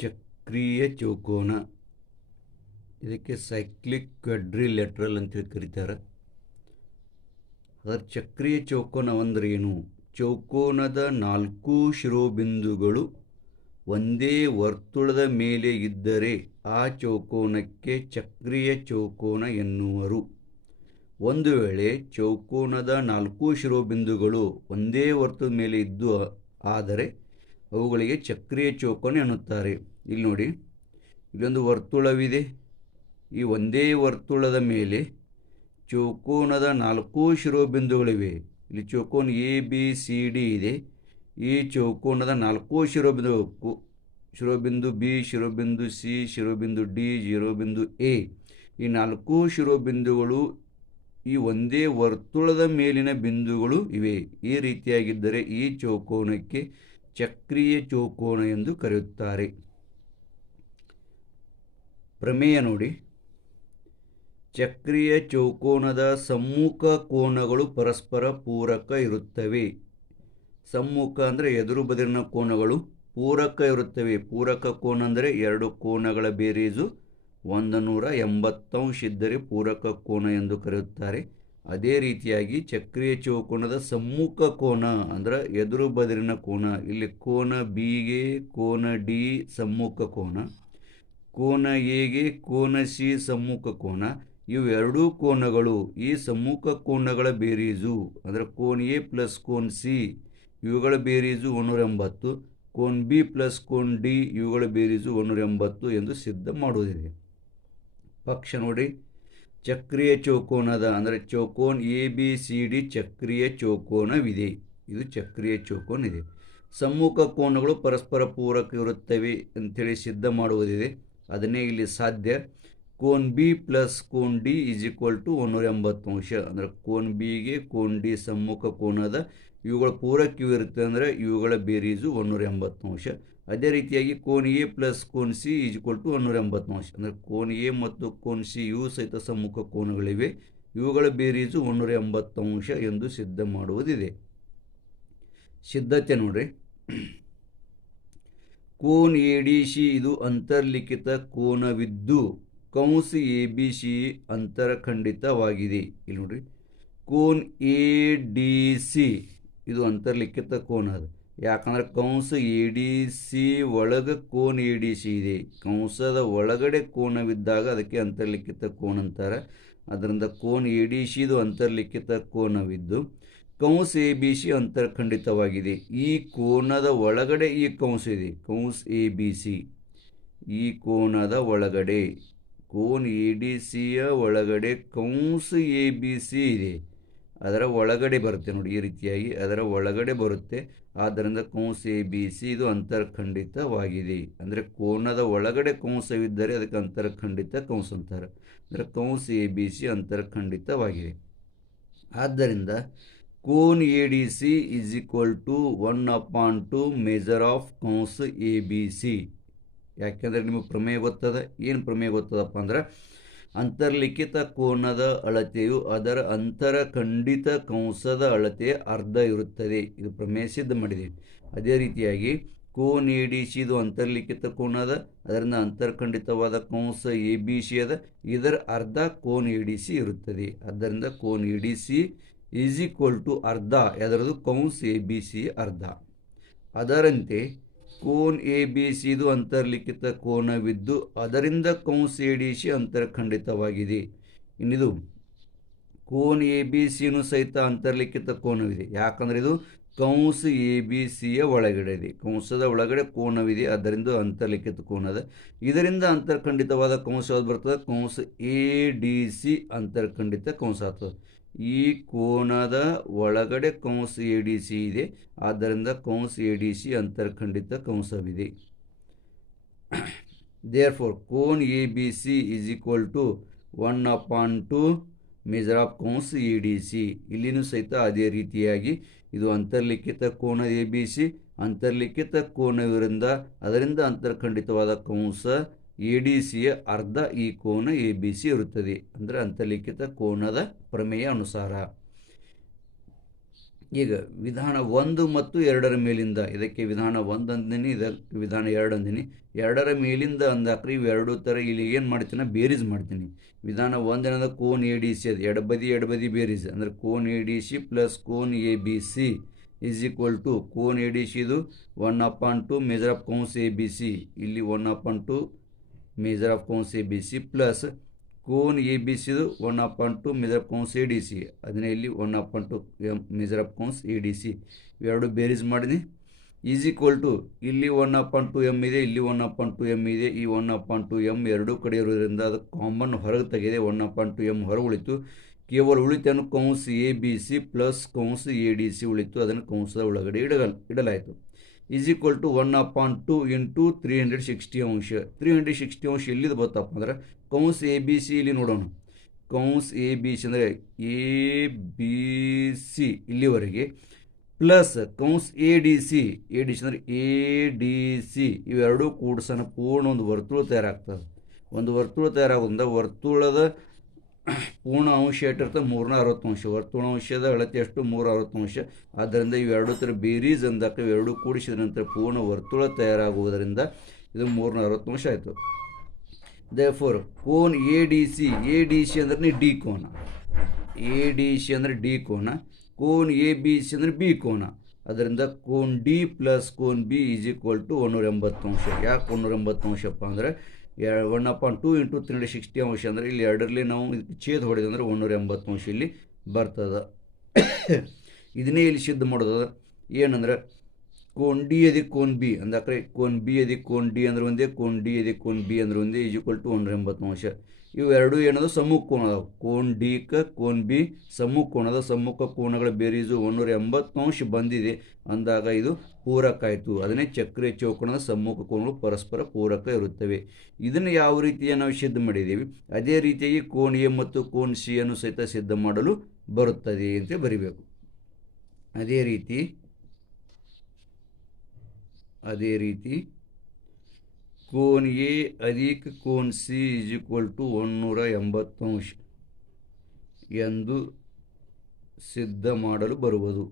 ಚಕ್ರೀಯ ಚೌಕೋನ, ಇದಕ್ಕೆ cyclic quadrilateral ಅಂತೇಳಿ ಕರೀತಾರೆ. ಅದರ ಚಕ್ರೀಯ ಚೌಕೋನ ಅಂದ್ರೆ ಏನು? ಚೌಕೋನದ 4 ಶಿರೋಬಿಂದುಗಳು ಒಂದೇ ವರ್ತುಳದ ಮೇಲೆ ಇದ್ದರೆ ಆ ಚೌಕೋನಕ್ಕೆ ಚಕ್ರೀಯ ಚೌಕೋನ ಎನ್ನುವರು. ಒಂದು ವೇಳೆ ಚೌಕೋನದ 4 ಶಿರೋಬಿಂದುಗಳು ಒಂದೇ ವರ್ತುಳದ ಮೇಲೆ ಇದ್ದು ಆದರೆ ಅವುಗಳಿಗೆ ಚಕ್ರೀಯ ಚೌಕೋನ ಎನ್ನುತ್ತಾರೆ. ಇಲ್ಲಿ ನೋಡಿ, ಇಲ್ಲೊಂದು ವರ್ತುಳವಿದೆ. ಈ ಒಂದೇ ವರ್ತುಳದ ಮೇಲೆ ಚೌಕೋನದ 4 ಶಿರೋಬಿಂದುಗಳಿವೆ. ಇಲ್ಲಿ ಚೌಕೋನ ABCD ಇದೆ. ಈ ಚೌಕೋನದ 4 ಶಿರೋಬಿಂದು B, ಶಿರೋಬಿಂದು C, ಶಿರೋಬಿಂದು D, ಶಿರೋಬಿಂದು A, ಈ 4 ಶಿರೋಬಿಂದುಗಳು ಈ ಒಂದೇ ವರ್ತುಳದ ಮೇಲಿನ ಬಿಂದುಗಳು ಇವೆ. ಈ ರೀತಿಯಾಗಿದ್ದರೆ ಈ ಚೌಕೋನಕ್ಕೆ ಚಕ್ರೀಯ ಚೌಕೋನ ಎಂದು ಕರೆಯುತ್ತಾರೆ. ಪ್ರಮೇಯ ನೋಡಿ, ಚಕ್ರೀಯ ಚೌಕೋನದ ಸಮ್ಮುಖ ಕೋನಗಳು ಪರಸ್ಪರ ಪೂರಕ ಇರುತ್ತವೆ. ಸಮ್ಮುಖ ಅಂದರೆ ಎದುರು ಬದಿರಿನ ಕೋನಗಳು ಪೂರಕ ಇರುತ್ತವೆ. ಪೂರಕ ಕೋನ ಅಂದರೆ ಎರಡು ಕೋನಗಳ ಬೇರೀಜು 180 ಇದ್ದರೆ ಪೂರಕ ಕೋನ ಎಂದು ಕರೆಯುತ್ತಾರೆ. ಅದೇ ರೀತಿಯಾಗಿ ಚಕ್ರೀಯ ಚೌಕೋನದ ಸಮ್ಮುಖ ಕೋನ ಅಂದರೆ ಎದುರು ಬದಿರಿನ ಕೋನ. ಇಲ್ಲಿ ಕೋನ ಬಿಗೆ ಕೋನ ಡಿ ಸಮ್ಮುಖ ಕೋನ, ಕೋನ ಎಗೆ ಕೋನ ಸಿ ಸಮ್ಮುಖ ಕೋನ. ಇವೆರಡೂ ಕೋನಗಳು ಈ ಸಮ್ಮುಖ ಕೋನಗಳ ಬೇರೀಜು ಅಂದರೆ ಕೋನ್ ಎ ಪ್ಲಸ್ ಕೋನ್ ಸಿ ಇವುಗಳ ಬೇರೀಜು 180, ಕೋನ್ ಬಿ ಪ್ಲಸ್ ಕೋನ್ ಡಿ ಇವುಗಳ ಬೇರೀಜು 180 ಎಂದು ಸಿದ್ಧ ಮಾಡುವುದಿದೆ. ಪಕ್ಷ ನೋಡಿ, ಚಕ್ರೀಯ ಚೌಕೋನದ ಅಂದರೆ ಚೌಕೋನ್ ABCD ಚಕ್ರೀಯ ಚೌಕೋನವಿದೆ. ಇದು ಚಕ್ರೀಯ ಚೌಕೋನ ಇದೆ. ಸಮ್ಮುಖ ಕೋನಗಳು ಪರಸ್ಪರ ಪೂರಕ ಇರುತ್ತವೆ ಅಂತೇಳಿ ಸಿದ್ಧ ಮಾಡುವುದಿದೆ. ಅದನ್ನೇ ಇಲ್ಲಿ ಸಾಧ್ಯ. ಕೋನ್ ಬಿ ಪ್ಲಸ್ ಕೋನ್ ಡಿ ಈಸ್ ಈಕ್ವಲ್ ಟು 180 ಅಂದರೆ ಕೋನ್ ಬಿಗೆ ಕೋನ್ ಡಿ ಸಮ್ಮುಖ ಕೋನದ ಇವುಗಳ ಪೂರಕವಿರುತ್ತೆ ಅಂದರೆ ಇವುಗಳ ಬೇರೀಜು 180. ಅದೇ ರೀತಿಯಾಗಿ ಕೋನ್ ಎ ಪ್ಲಸ್ ಕೋನ್ ಸಿ ಈಸ್ ಈಕ್ವಲ್ ಟು 180 ಅಂದರೆ ಕೋನ್ ಎ ಮತ್ತು ಕೋನ್ ಸಿ ಇವು ಸಹಿತ ಸಮ್ಮುಖ ಕೋನಗಳಿವೆ. ಇವುಗಳ ಬೇರೀಜು 180 ಎಂದು ಸಿದ್ಧ ಮಾಡುವುದಿದೆ. ಸಿದ್ಧತೆ ನೋಡ್ರಿ, ಕೋನ್ ADC ಇದು ಅಂತರ್ಲಿಖಿತ ಕೋನವಿದ್ದು ಕೌಂಸ್ ABC ಅಂತರಖಂಡಿತವಾಗಿದೆ. ಇಲ್ಲಿ ನೋಡ್ರಿ, ಕೋನ್ ADC ಇದು ಅಂತರ್ಲಿಖಿತ ಕೋನ ಅದು. ಯಾಕಂದ್ರೆ ಕೌಂಸ ADC ಒಳಗೆ ಕೋನ್ ADC ಇದೆ. ಕಂಸದ ಒಳಗಡೆ ಕೋನವಿದ್ದಾಗ ಅದಕ್ಕೆ ಅಂತರ್ಲಿಖಿತ ಕೋನ ಅಂತಾರೆ. ಅದರಿಂದ ಕೋನ್ ADC ಇದು ಅಂತರ್ಲಿಖಿತ ಕೋನವಿದ್ದು ಕೌಂಸ್ ABC ಅಂತರ್ಖಂಡಿತವಾಗಿದೆ. ಈ ಕೋನದ ಒಳಗಡೆ ಈ ಕೌಂಸ ಇದೆ, ಕೌಂಸ್ ABC. ಈ ಕೋನದ ಒಳಗಡೆ ಕೋನ್ ADCಯ ಒಳಗಡೆ ಕೌಂಸ್ ABC ಇದೆ. ಅದರ ಒಳಗಡೆ ಬರುತ್ತೆ ನೋಡಿ, ಈ ರೀತಿಯಾಗಿ ಅದರ ಒಳಗಡೆ ಬರುತ್ತೆ. ಆದ್ದರಿಂದ ಕೌಂಸ್ ABC ಇದು ಅಂತರ್ಖಂಡಿತವಾಗಿದೆ. ಅಂದರೆ ಕೋನದ ಒಳಗಡೆ ಕೌಂಸವಿದ್ದರೆ ಅದಕ್ಕೆ ಅಂತರ್ಖಂಡಿತ ಕೌಂಸ ಅಂತಾರೆ. ಅಂದರೆ ಕೌಂಸ್ ABC ಅಂತರ್ಖಂಡಿತವಾಗಿದೆ. ಆದ್ದರಿಂದ ಕೋನ್ ADC is equal to 1/2 measure of ಕೌಂಸ್ ABC. ಯಾಕೆಂದರೆ ನಿಮಗೆ ಪ್ರಮೇಯ ಗೊತ್ತದ. ಏನು ಪ್ರಮೇಯ ಗೊತ್ತದಪ್ಪ ಅಂದ್ರೆ, ಅಂತರ್ಲಿಖಿತ ಕೋನದ ಅಳತೆಯು ಅದರ ಅಂತರಖಂಡಿತ ಕಂಸದ ಅಳತೆಯ ಅರ್ಧ ಇರುತ್ತದೆ. ಇದು ಪ್ರಮೇಯ ಸಿದ್ಧ ಮಾಡಿದ್ದೀವಿ. ಅದೇ ರೀತಿಯಾಗಿ ಕೋನ್ ADC ಇದು ಅಂತರ್ಲಿಖಿತ ಕೋನ ಅದ, ಅದರಿಂದ ಅಂತರ್ಖಂಡಿತವಾದ ಕಂಸ ABC ಅದ, ಇದರ ಅರ್ಧ ಕೋನ್ ADC ಇರುತ್ತದೆ. ಆದ್ದರಿಂದ ಕೋನ್ ADC ಈಸ್ ಈಕ್ವಲ್ ಟು ಅರ್ಧ ಅದರದು ಕೌಂಸ್ ABC ಅರ್ಧ. ಅದರಂತೆ ಕೋನ್ ABC ಇದು ಅಂತರ್ಲಿಖಿತ ಕೋನವಿದ್ದು ಅದರಿಂದ ಕೌಂಸ್ ADC ಅಂತರ್ಖಂಡಿತವಾಗಿದೆ. ಇನ್ನಿದು ಕೋನ್ ABCನೂ ಸಹಿತ ಅಂತರ್ಲಿಖಿತ ಕೋನವಿದೆ. ಯಾಕಂದರೆ ಇದು ಕೌಂಸ್ ABCಯ ಒಳಗಡೆ ಇದೆ, ಕಂಸದ ಒಳಗಡೆ ಕೋನವಿದೆ, ಅದರಿಂದ ಅಂತರ್ಲಿಖಿತ ಕೋನದ. ಇದರಿಂದ ಅಂತರ್ಖಂಡಿತವಾದ ಕೌಂಸ ಯಾವ್ದು ಬರ್ತದೆ? ಕೌಂಸ್ ADC ಅಂತರ್ಖಂಡಿತ ಕೌಂಸ ಆಗ್ತದೆ. ಈ ಕೋನದ ಒಳಗಡೆ ಕೌಂಸ್ ADC ಇದೆ, ಆದ್ದರಿಂದ ಕೌಂಸ್ ADC ಅಂತರ್ಖಂಡಿತ ಕಂಸವಿದೆ. ದೇರ್ಫೋರ್ ಕೋನ್ ABC is equal to 1/2 measure of ಕೌಂಸ್ ADC. ಇಲ್ಲಿನೂ ಸಹಿತ ಅದೇ ರೀತಿಯಾಗಿ ಇದು ಅಂತರ್ಲಿಖಿತ ಕೋನ ABC, ಅಂತರ್ಲಿಖಿತ ಕೋನವಿರಿಂದ ಅದರಿಂದ ಅಂತರ್ಖಂಡಿತವಾದ ಕೌಂಸ ADCಯ ಅರ್ಧ ಈ ಕೋನ ABC ಇರುತ್ತದೆ. ಅಂದರೆ ಅಂತರ್ಲಿಖಿತ ಕೋನದ ಪ್ರಮೇಯ ಅನುಸಾರ. ಈಗ ವಿಧಾನ 1 ಮತ್ತು 2ರ ಮೇಲಿಂದ ಇದಕ್ಕೆ ವಿಧಾನ 1 ಅಂದಿನಿ, ಇದಕ್ಕೆ ವಿಧಾನ 2 ಅಂದಿನಿ. 2ರ ಮೇಲಿಂದ ಅಂದಾಕ್ರಿ ಇವೆರಡು ಥರ ಇಲ್ಲಿ ಏನು ಮಾಡ್ತೀನಿ ಬೇರೀಸ್ ಮಾಡ್ತೀನಿ. ವಿಧಾನ 1 ಏನಂದ್ರೆ ಕೋನ್ ಎ ಡಿ ಸಿ ಅದು ಎಡಬದಿ ಬೇರೀಸ್ ಅಂದರೆ ಕೋನ್ ಎ ಡಿ ಸಿ ಪ್ಲಸ್ ಕೋನ್ A B C is equal to ಕೋನ್ ಎ ಡಿ ಸಿ ಇದು 1/2 ಮೇಜರ್ ಆಫ್ ಕೌನ್ಸ್ ಎ ಬಿ ಸಿ, ಇಲ್ಲಿ 1/2 ಮೇಜರ್ ಆಫ್ ಕೌನ್ಸ್ ಎ ಬಿ ಸಿ ಪ್ಲಸ್ ಕೋನ್ ಎ ಬಿ ಸಿದು 1/2 ಮೇಜರ್ ಆಫ್ ಕೌನ್ಸ್ ಎ ಡಿ ಸಿ, ಅದನ್ನೇ ಇಲ್ಲಿ 1/2 ಮೇಜರ್ ಆಫ್ ಕೌನ್ಸ್ ಎ ಡಿ ಸಿ ಇವೆರಡು ಬೇರೀಸ್ ಮಾಡಿದ್ನಿ. ಈಸ್ ಈಕ್ವಲ್ ಟು ಇಲ್ಲಿ 1/2 ಇದೆ, ಇಲ್ಲಿ 1/2 ಇದೆ. ಈ 1/2 ಎರಡೂ ಕಡೆ ಇರೋದ್ರಿಂದ ಅದು ಕಾಮನ್ ಹೊರಗೆ ತೆಗೆದೆ, 1/2 ಹೊರಗೆ ಉಳಿತು. ಕೇವಲ ಉಳಿತೇನು ಕೌನ್ಸ್ ಎ ಬಿ ಸಿ ಪ್ಲಸ್ ಕೌನ್ಸ್ ಎ ಡಿ ಸಿ ಉಳಿತು, ಅದನ್ನು ಕೌನ್ಸದ ಒಳಗಡೆ ಇಡಲಾಯಿತು. ಈಸ್ ಈಕ್ವಲ್ ಟು 1/2 ಇಂಟು 360 ಅಂಶ. 360 ಅಂಶ ಎಲ್ಲಿದು ಬರ್ತಪ್ಪ ಅಂದ್ರೆ ಕೌನ್ಸ್ ಎ ಬಿ ಸಿ ಇಲ್ಲಿ ನೋಡೋಣ. ಕೌನ್ಸ್ ಎ ಬಿ ಸಿ ಅಂದರೆ ಎ ಬಿ ಸಿ ಇಲ್ಲಿವರೆಗೆ ಪ್ಲಸ್ ಕೌನ್ಸ್ ಎ ಡಿ ಸಿ ಅಂದರೆ ಎ ಡಿ ಸಿ ಇವೆರಡೂ ಕೂಡಿಸೋಣ ಪೂರ್ಣ ಒಂದು ವರ್ತುಳ ತಯಾರಾಗ್ತದೆ. ಒಂದು ವರ್ತುಳ ತಯಾರಾಗೋದ್ರಿಂದ ವರ್ತುಳದ ಪೂರ್ಣ ಅಂಶ ಎಷ್ಟಿರ್ತದೆ 360 ಅಂಶ. ವರ್ತುಳ ಅಂಶದ ಅಳತೆ ಎಷ್ಟು 360 ಅಂಶ. ಆದ್ದರಿಂದ ಇವೆರಡು ಥರ ಬೇರೀಸ್ ಅಂದಾಕ ಇವೆರಡು ಕೂಡಿಸಿದ ನಂತರ ಪೂರ್ಣ ವರ್ತುಳ ತಯಾರಾಗುವುದರಿಂದ ಇದು 360 ಅಂಶ ಆಯಿತು. ದೇರ್ಫೋರ್ ಕೋನ್ ಎ ಡಿ ಸಿ ಅಂದ್ರೆ ಡಿ ಕೋನ, ಎ ಡಿ ಸಿ ಅಂದರೆ ಡಿ ಕೋನ, ಕೋನ್ ಎ ಬಿ ಸಿ ಅಂದರೆ ಬಿ ಕೋನ. ಅದರಿಂದ ಕೋನ್ ಡಿ ಪ್ಲಸ್ ಕೋನ್ ಬಿ ಈಸ್ ಈಕ್ವಲ್ ಟು 180 ಅಂಶ. ಯಾಕೆ 180 ಅಂಶಪ್ಪ ಅಂದರೆ 1/2 ಇಂಟು 360 ಅಂಶ ಅಂದರೆ ಇಲ್ಲಿ ಎರಡರಲ್ಲಿ ನಾವು ಛೇದ ಹೊಡೆದಂದ್ರೆ 180 ಅಂಶ ಇಲ್ಲಿ ಬರ್ತದೆ. ಇದನ್ನೇ ಇಲ್ಲಿ ಸಿದ್ಧ ಮಾಡೋದು ಏನಂದ್ರೆ ಕೋನ್ ಡಿ ಅದಕ್ಕೆ ಕೋನ್ ಬಿ ಅಂದಾಕ್ರೆ ಕೋನ್ ಬಿ ಅದಕ್ಕೆ ಕೋನ್ ಡಿ ಅಂದ್ರೆ ಒಂದೇ, ಕೋನ್ ಡಿ ಅದಕ್ಕೆ ಕೋನ್ ಬಿ ಅಂದ್ರೆ ಒಂದೇ ಈಸ್ ಈಕ್ವಲ್ ಟು 180 ಅಂಶ. ಇವೆರಡು ಏನದು ಸಮ್ಮುಖ ಕೋನ ಅದಾವೆ. ಕೋನ್ ಡಿ ಕ ಕೋನ್ ಬಿ ಸಮ್ಮುಖ ಕೋನದ, ಸಮ್ಮುಖ ಕೋನಗಳ ಬೇರೀಸು 180 ಅಂಶ ಬಂದಿದೆ ಅಂದಾಗ ಇದು ಪೂರಕ ಆಯಿತು. ಅದನ್ನೇ ಚಕ್ರೀಯ ಚೌಕೋನದ ಸಮ್ಮುಖ ಕೋನಗಳು ಪರಸ್ಪರ ಪೂರಕ ಇರುತ್ತವೆ. ಇದನ್ನು ಯಾವ ರೀತಿಯ ನಾವು ಸಿದ್ಧ ಮಾಡಿದ್ದೀವಿ ಅದೇ ರೀತಿಯಾಗಿ ಕೋನ್ ಎ ಮತ್ತು ಕೋನ್ ಸಿ ಅನ್ನು ಸಹಿತ ಸಿದ್ಧ ಮಾಡಲು ಬರುತ್ತದೆ ಅಂತ ಬರಿಬೇಕು. ಅದೇ ರೀತಿ ಕೋನ್ ಎ ಅಧಿಕ ಕೋನ್ ಸಿ ಈಸ್ ಈಕ್ವಲ್ ಟು 180 ಅಂಶ ಎಂದು ಸಿದ್ಧ ಮಾಡಲು ಬರುವುದು.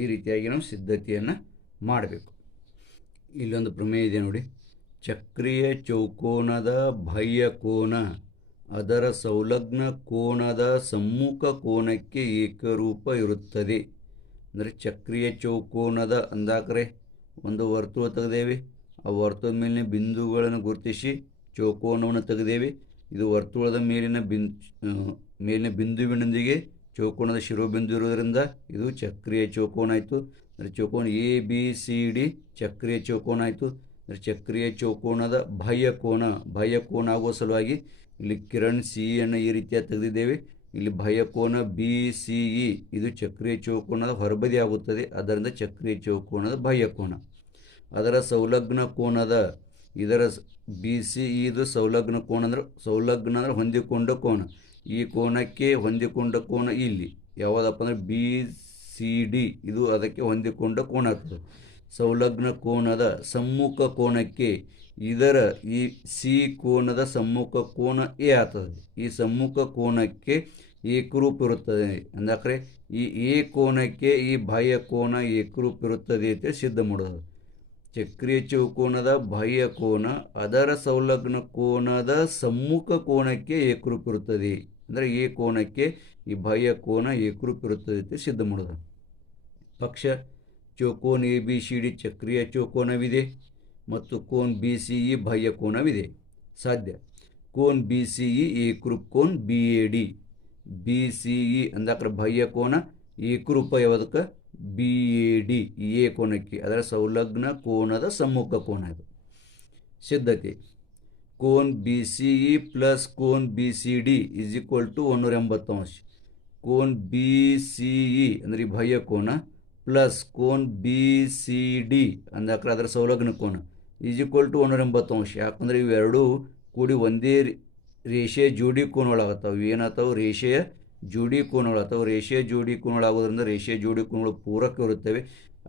ಈ ರೀತಿಯಾಗಿ ನಾವು ಸಿದ್ಧತೆಯನ್ನು ಮಾಡಬೇಕು. ಇಲ್ಲೊಂದು ಪ್ರಮೇಯ ಇದೆ ನೋಡಿ. ಚಕ್ರೀಯ ಚೌಕೋನದ ಬಾಹ್ಯ ಕೋನ ಅದರ ಸಂಲಗ್ನ ಕೋನದ ಸಮ್ಮುಖ ಕೋನಕ್ಕೆ ಏಕರೂಪ ಇರುತ್ತದೆ. ಅಂದರೆ ಚಕ್ರೀಯ ಚೌಕೋನದ ಅಂದಾಕರೆ ಒಂದು ವರ್ತುಳ ತೆಗೆದೇವೆ, ಆ ವರ್ತುಳದ ಮೇಲಿನ ಬಿಂದುಗಳನ್ನು ಗುರುತಿಸಿ ಚೌಕೋನವನ್ನು ತೆಗೆದೇವೆ. ಇದು ವರ್ತುಳದ ಮೇಲಿನ ಬಿಂದುವಿನೊಂದಿಗೆ ಚೌಕೋನದ ಶಿರೋಬಿಂದು ಇರುವುದರಿಂದ ಇದು ಚಕ್ರೀಯ ಚೌಕೋನ ಆಯಿತು. ಅಂದರೆ ಚೌಕೋನ ಎ ಬಿ ಸಿ ಡಿ ಚಕ್ರೀಯ ಚೌಕೋನ ಆಯಿತು. ಅಂದರೆ ಚಕ್ರೀಯ ಚೌಕೋನದ ಬಾಹ್ಯ ಕೋನ ಆಗುವ ಸಲುವಾಗಿ ಇಲ್ಲಿ ಕಿರಣ್ ಸಿ ಅನ್ನು ಈ ರೀತಿಯಾಗಿ ತೆಗೆದಿದ್ದೇವೆ. ಇಲ್ಲಿ ಬಾಹ್ಯ ಕೋನ ಬಿ ಸಿ ಇ ಇದು ಚಕ್ರೀಯ ಚೌಕೋನದ ಹೊರಬದಿ ಆಗುತ್ತದೆ. ಅದರಿಂದ ಚಕ್ರೀಯ ಚೌಕೋನದ ಬಾಹ್ಯ ಕೋನ. ಅದರ ಸಂಲಗ್ನ ಕೋನದ ಇದರ ಬಿ ಸಿ ಇದು ಸಂಲಗ್ನ ಕೋನ ಅಂದ್ರೆ ಹೊಂದಿಕೊಂಡ ಕೋನ. ಈ ಕೋನಕ್ಕೆ ಹೊಂದಿಕೊಂಡ ಕೋನ ಇಲ್ಲಿ ಯಾವುದಪ್ಪ ಅಂದರೆ ಬಿ ಸಿ ಡಿ ಇದು ಅದಕ್ಕೆ ಹೊಂದಿಕೊಂಡ ಕೋನ ಆಗ್ತದೆ. ಸಂಲಗ್ನ ಕೋನದ ಸಮ್ಮುಖ ಕೋನಕ್ಕೆ ಇದರ ಈ ಸಿ ಕೋನದ ಸಮ್ಮುಖ ಕೋನ ಎ ಆಗ್ತದೆ. ಈ ಸಮ್ಮುಖ ಕೋನಕ್ಕೆ ಏಕರೂಪ ಇರುತ್ತದೆ ಅಂದಾಕ್ರೆ ಈ ಎ ಕೋನಕ್ಕೆ ಈ ಬಾಹ್ಯ ಕೋನ ಏಕರೂಪ ಇರುತ್ತದೆ ಅಂತ ಸಿದ್ಧ ಮಾಡೋದು. ಚಕ್ರೀಯ ಚೌಕೋನದ ಬಾಹ್ಯ ಕೋನ ಅದರ ಸಂಲಗ್ನ ಕೋನದ ಸಮ್ಮುಖ ಕೋನಕ್ಕೆ ಏಕರೂಪ ಇರುತ್ತದೆ. ಅಂದರೆ ಎ ಕೋನಕ್ಕೆ ಈ ಬಾಹ್ಯ ಕೋನ ಏಕರೂಪ ಇರುತ್ತದೆ ಅಂತ ಸಿದ್ಧ ಮಾಡೋದು. ಪಕ್ಷ ಚೌಕೋನ ಎ ಬಿ ಸಿ ಡಿ ಚಕ್ರೀಯ ಚೌಕೋನವಿದೆ ಮತ್ತು ಕೋನ್ ಬಿ ಸಿ ಇ ಬಾಹ್ಯ ಕೋನವಿದೆ. ಸಾಧ್ಯ ಕೋನ್ ಬಿ ಸಿ ಇ ಏಕರೂಪ ಕೋನ್ B A D. B C E ಅಂದಾಕ್ರೆ ಬಾಹ್ಯ ಕೋನ ಏಕರೂಪ ಯಾವುದಕ್ಕೆ ಬಿ ಎ ಡಿ ಎ ಕೋನಕ್ಕೆ ಅದರ ಸಂಲಗ್ನ ಕೋನದ ಸಮ್ಮುಖ ಕೋನ. ಇದು ಸಿದ್ಧತೆ ಕೋನ್ ಬಿ ಸಿ ಇ ಪ್ಲಸ್ ಕೋನ್ B C D is equal to 180 ಅಂಶ. ಕೋನ್ ಬಿ ಸಿ ಇ ಅಂದರೆ ಈ ಬಾಹ್ಯ ಕೋನ ಪ್ಲಸ್ ಕೋನ್ ಬಿ ಸಿ ಡಿ ಅಂದಾಕ್ರೆ ಅದರ ಸಂಲಗ್ನ ಕೋನ ಈಸ್ ಈಕ್ವಲ್ ಟು 180 ಅಂಶ. ಯಾಕಂದರೆ ಇವೆರಡೂ ಕೂಡಿ ಒಂದೇ ರೇಷೆಯ ಜೋಡಿ ಕೋನಗಳಾಗತ್ತವೆ. ಏನಾಗ್ತಾವೆ ರೇಷೆಯ ಜೋಡಿ ಕೋನಗಳಾಗ್ತವೆ. ರೇಷೆಯ ಜೋಡಿ ಕೋನಗಳಾಗೋದ್ರಿಂದ ರೇಷೆಯ ಜೋಡಿ ಕೋನಗಳು ಪೂರಕ ಇರುತ್ತವೆ.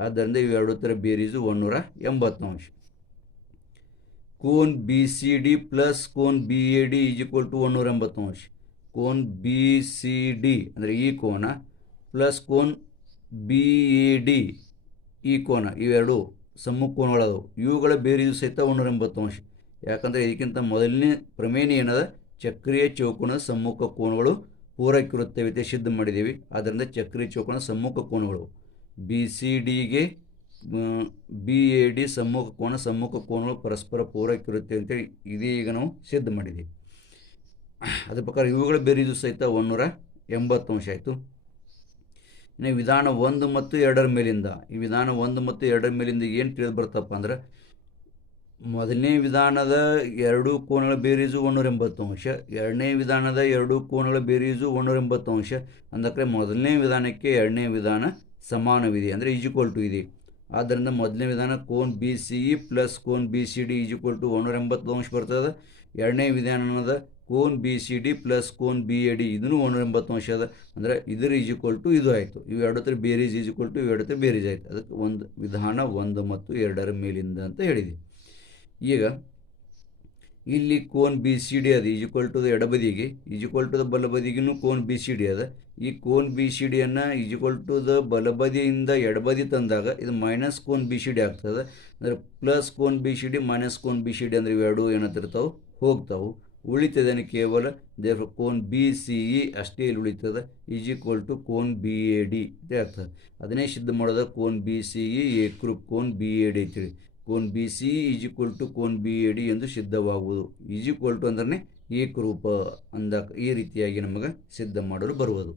ಆದ್ದರಿಂದ ಇವೆರಡು ಥರ ಬೇರೀಸು 180 ಅಂಶ. ಕೋನ್ ಬಿ ಸಿ ಡಿ ಪ್ಲಸ್ ಕೋನ್ B A D is equal to 180 ಅಂಶ. ಕೋನ್ ಬಿ ಸಿ ಡಿ ಅಂದರೆ ಈ ಕೋನ ಪ್ಲಸ್ ಕೋನ್ ಬಿ ಎ ಡಿ ಈ ಕೋನ, ಇವೆರಡು ಸಮ್ಮುಖ ಕೋನಗಳದವು. ಇವುಗಳ ಬೇರೆಯೂ ಸಹಿತ 180 ಅಂಶ. ಯಾಕಂದರೆ ಇದಕ್ಕಿಂತ ಮೊದಲನೇ ಪ್ರಮೇಯ ಏನದ, ಚಕ್ರೀಯ ಚೌಕೋನದ ಸಮ್ಮುಖ ಕೋನಗಳು ಪೂರಕಿರುತ್ತವೆ ಅಂತ ಸಿದ್ಧ ಮಾಡಿದ್ದೀವಿ. ಆದ್ದರಿಂದ ಚಕ್ರೀಯ ಚೌಕೋನ ಸಮ್ಮುಖ ಕೋನಗಳು ಬಿ ಸಿ ಡಿಗೆ ಬಿ ಎ ಡಿ ಸಮ್ಮುಖ ಕೋನಗಳು ಪರಸ್ಪರ ಪೂರಕಿರುತ್ತೆ ಅಂತೇಳಿ ಇದೀಗ ನಾವು ಸಿದ್ಧ ಮಾಡಿದ್ದೀವಿ. ಅದ್ರ ಪ್ರಕಾರ ಇವುಗಳ ಬೇರೆಯೂ ಸಹಿತ 180 ಅಂಶ ಆಯಿತು. ಇನ್ನು ವಿಧಾನ 1 ಮತ್ತು 2 ಮೇಲಿಂದ, ಈ ವಿಧಾನ 1 ಮತ್ತು 2 ಮೇಲಿಂದ ಏನು ತಿಳಿದು ಬರ್ತಪ್ಪ ಅಂದ್ರೆ, ಮೊದಲನೇ ವಿಧಾನದ 2 ಕೋನಗಳ ಬೇರೀಜು 180 ಅಂಶ, ಎರಡನೇ ವಿಧಾನದ 2 ಕೋನಗಳ ಬೇರೀಜು 180 ಅಂಶ. ಅಂದಕ್ಕೆ ಮೊದಲನೇ ವಿಧಾನಕ್ಕೆ ಎರಡನೇ ವಿಧಾನ ಸಮಾನವಿದೆ, ಅಂದರೆ ಈಜ್ವಲ್ ಟು ಇದೆ. ಆದ್ದರಿಂದ ಮೊದಲನೇ ವಿಧಾನ ಕೋನ್ ಬಿ ಸಿ ಇ ಪ್ಲಸ್ ಕೋನ್ B C D equal to 180 ಅಂಶ ಬರ್ತದೆ. ಎರಡನೇ ವಿಧಾನದ ಕೋನ್ ಬಿ ಸಿ ಡಿ ಪ್ಲಸ್ ಕೋನ್ ಬಿ ಎ ಡಿ ಇದನ್ನು 180 ಅಂಶ ಅದ. ಅಂದರೆ ಇದರ ಈಜ್ವಲ್ ಟು ಇದು ಆಯಿತು. ಇವೆರಡು ಹತ್ರ ಬೇರೀಜ್ ಈಜ್ವಲ್ ಟು ಇವೆರಡು ಹತ್ರ ಬೇರೀಜ್ ಆಯಿತು. ಅದಕ್ಕೆ ಒಂದು ವಿಧಾನ 1 ಮತ್ತು 2 ಮೇಲಿಂದ ಅಂತ ಹೇಳಿದೆ. ಈಗ ಇಲ್ಲಿ ಕೋನ್ ಬಿ ಸಿ ಡಿ ಅದು ಈಜ್ವಲ್ ಟು ಎಡಬದಿಗೆ, ಈಜ್ವಲ್ ಟು ದ ಬಲಬದಿಗೂ ಕೋನ್ ಬಿ ಸಿ ಡಿ ಅದ. ಈ ಕೋನ್ ಬಿ ಸಿ ಡಿಯನ್ನು ಈಜ್ವಲ್ ಟು ದ ಬಲಬದಿಯಿಂದ ಎಡಬದಿ ತಂದಾಗ ಇದು ಮೈನಸ್ ಕೋನ್ ಬಿ ಸಿ ಡಿ ಆಗ್ತದೆ. ಅಂದರೆ ಪ್ಲಸ್ ಕೋನ್ ಬಿ ಸಿ ಡಿ ಮೈನಸ್ ಕೋನ್ ಬಿ ಸಿ ಡಿ ಅಂದರೆ ಇವೆರಡು ಏನಂತಿರ್ತಾವೆ, ಹೋಗ್ತಾವೆ. ಉಳಿತದೇನೆ ಕೇವಲ ದೇವ್ರ ಕೋನ್ ಬಿ ಸಿ ಇ ಅಷ್ಟೇ ಇಲ್ಲಿ ಉಳಿತದೆ, ಈಜ್ವಲ್ ಟು ಕೋನ್ ಬಿ ಎ ಡಿ ಅಂತ ಆಗ್ತದೆ. ಅದನ್ನೇ ಸಿದ್ಧ ಮಾಡೋದ ಕೋನ್ ಬಿ ಸಿ ಇ ಏಕರೂಪ ಕೋನ್ ಬಿ ಎ ಡಿ ಅಂತೇಳಿ. ಕೋನ್ ಬಿ ಸಿ ಈಜ್ವಲ್ ಟು ಕೋನ್ ಬಿ ಎ ಡಿ ಎಂದು ಸಿದ್ಧವಾಗುವುದು. ಈಜ್ವಲ್ ಟು ಅಂದ್ರೆ ಏಕರೂಪ ಅಂದಾಗ ಈ ರೀತಿಯಾಗಿ ನಮಗೆ ಸಿದ್ಧ ಮಾಡಲು ಬರುವುದು.